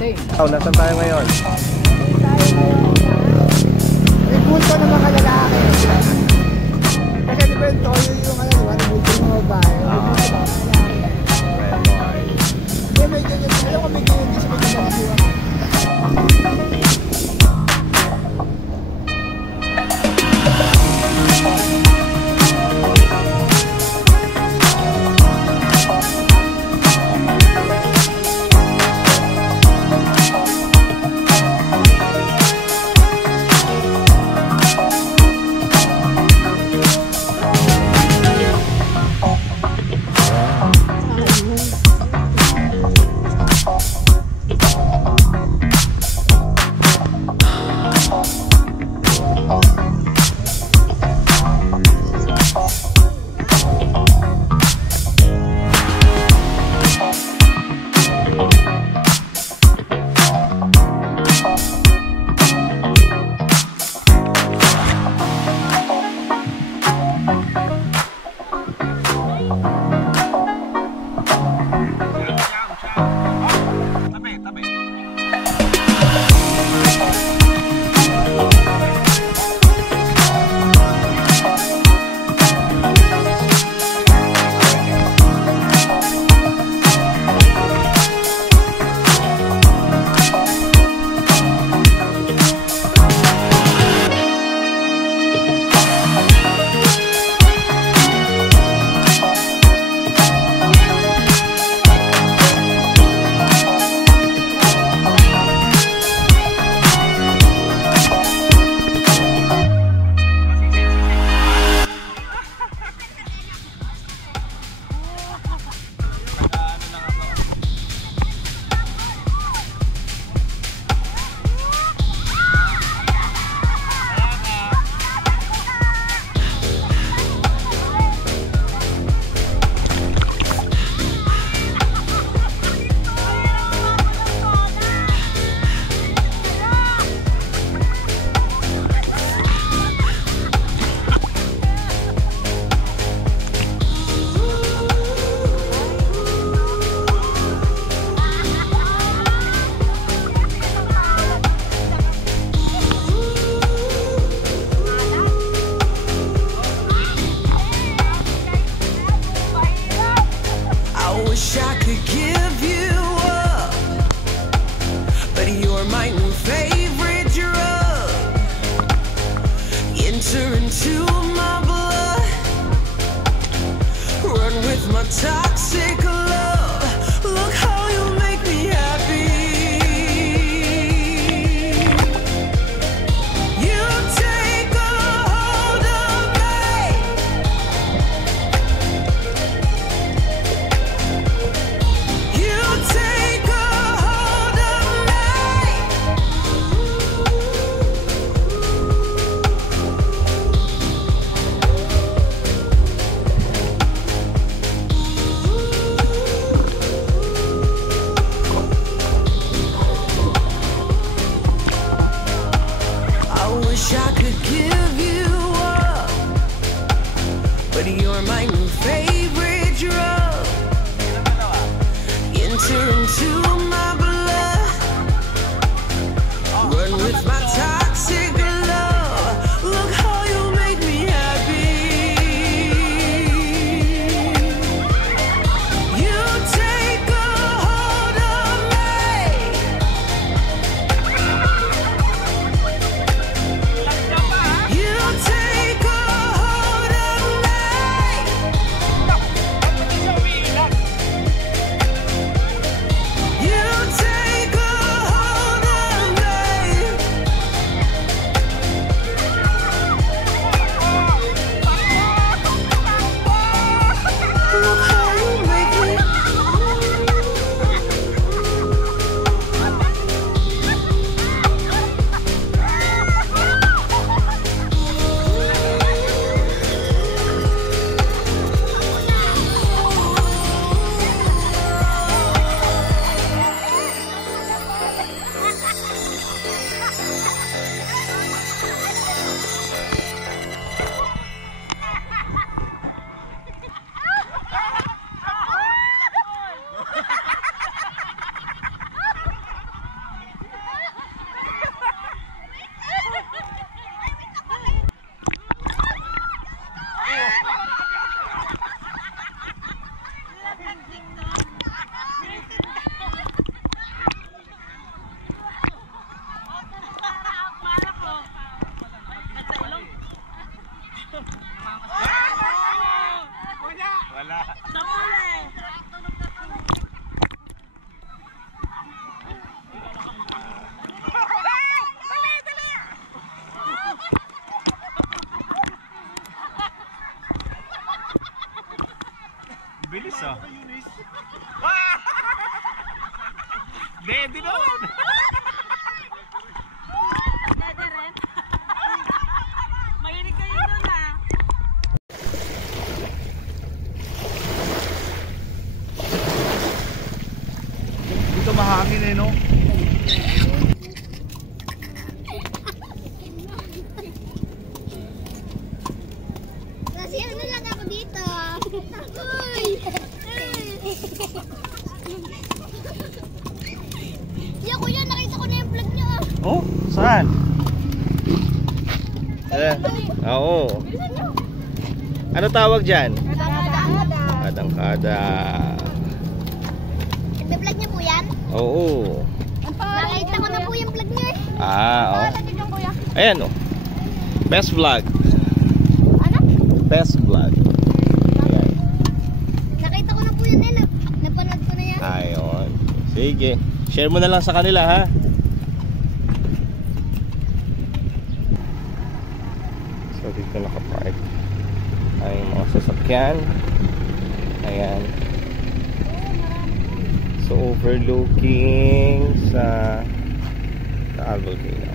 Same. Nasaan tayo ngayon? May punto ng mga lalaki. Kasi di ba yung toyo yung ano, di ba? Nabulto ng mga babae. Hindi, may ganyan. Alam ko may ganyan din sa mga lalaki. Toxic love, look how you make me happy. You take a hold of me. You take a hold of me. oh. Dede naman. Dede rin. Mahilig kayo doon ha. Dito mahangin eh, no? Kasi ano lang ako dito. Uy! Ya kuya, nakita ko na yung vlog niyo. Oh, saan? Oo. Ano tawag dyan? Kadang-kada. Nag-vlog niyo po yan? Oo. Nakita ko na po yung vlog niyo eh. Oh. Ayan oh. Best vlog. Ano? Best vlog. Ayan. Nakita ko na po yun eh. Napanood ko na yan. Ayon. Sige. Share mo na lang sa kanila ha. So dito nakapark ay mga sasakyan. Ayan. So overlooking sa Volcano.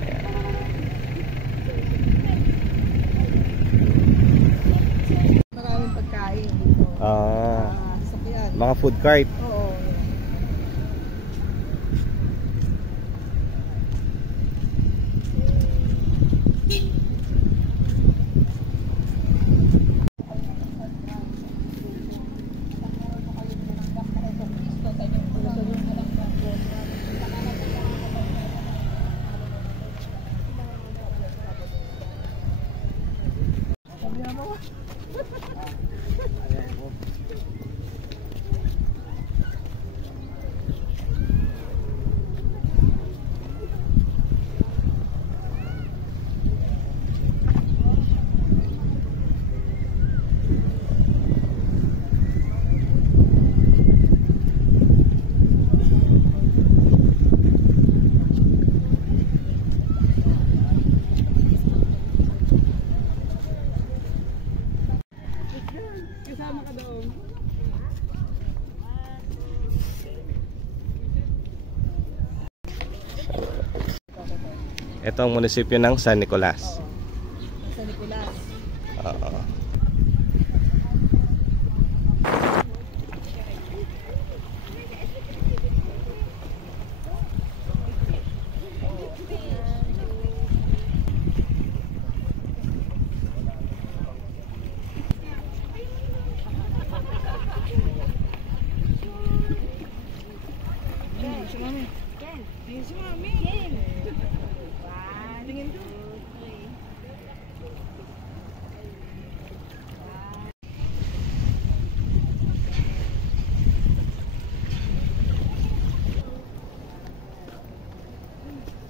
Ayan. Maraming pagkain dito. Sasakyan. Mga food cart. Oo. Ito ang munisipyo ng San Nicolas. San Nicolas. Oo.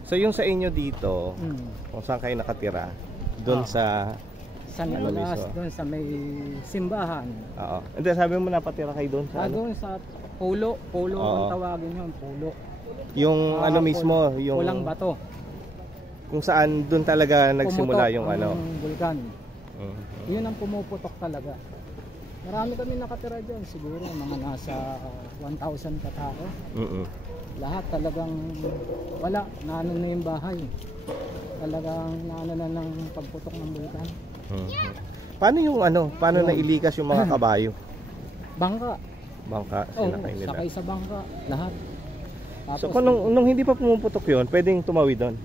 So yung sa inyo dito, kung saan kayo nakatira, doon sa San Nicolas, mismo? doon sa may simbahan. Oo. Hindi, sabi mo napatira kayo doon sa ano? Doon sa Pulo, Pulo Oo. ang tawagin yun, Pulo. Yung ano mismo, yung Pulang bato. kung saan doon talaga nagsimula Pumutok yung ang ano. bulkan. Mhm. Yun ang pumuputok talaga. Marami kami nakatira dyan, siguro mga nasa 1,000 katao. Mhm. Lahat talagang wala, naano na yung bahay. Talagang naano na ng pagputok ng bulkan. Mhm. Paano yung ano, paano nailikas yung mga kabayo? Bangka. Bangka, Oh, sinakay nila. sakay sa bangka, lahat. Tapos, So kung nung hindi pa pumuputok yun, pwedeng tumawid doon?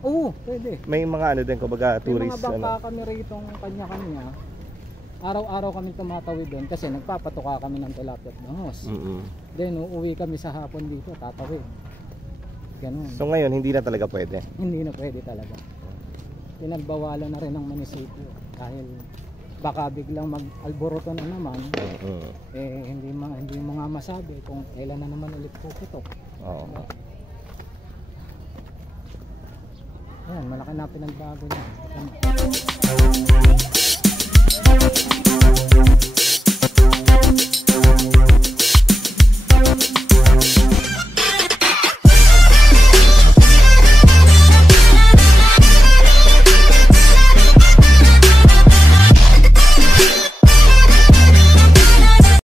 oo, pwede. May mga ano din, kumbaga May tourist mga bangka ano. kami rito kanya-kanya. Araw-araw kami tumatawid doon kasi nagpapatuka kami ng tilapia at bangos. Mhm. Then uuwi kami sa hapon dito, tatawid. Ganun. So ngayon hindi na talaga pwede. Hindi na pwede talaga. Pinagbawalan na rin ng munisipyo dahil baka biglang mag-alboroto na naman, Mhm. hindi mo nga masabi kung kailan na naman ulit puputok. Oo. Ayan, malaki na pinagbago niya. Tama.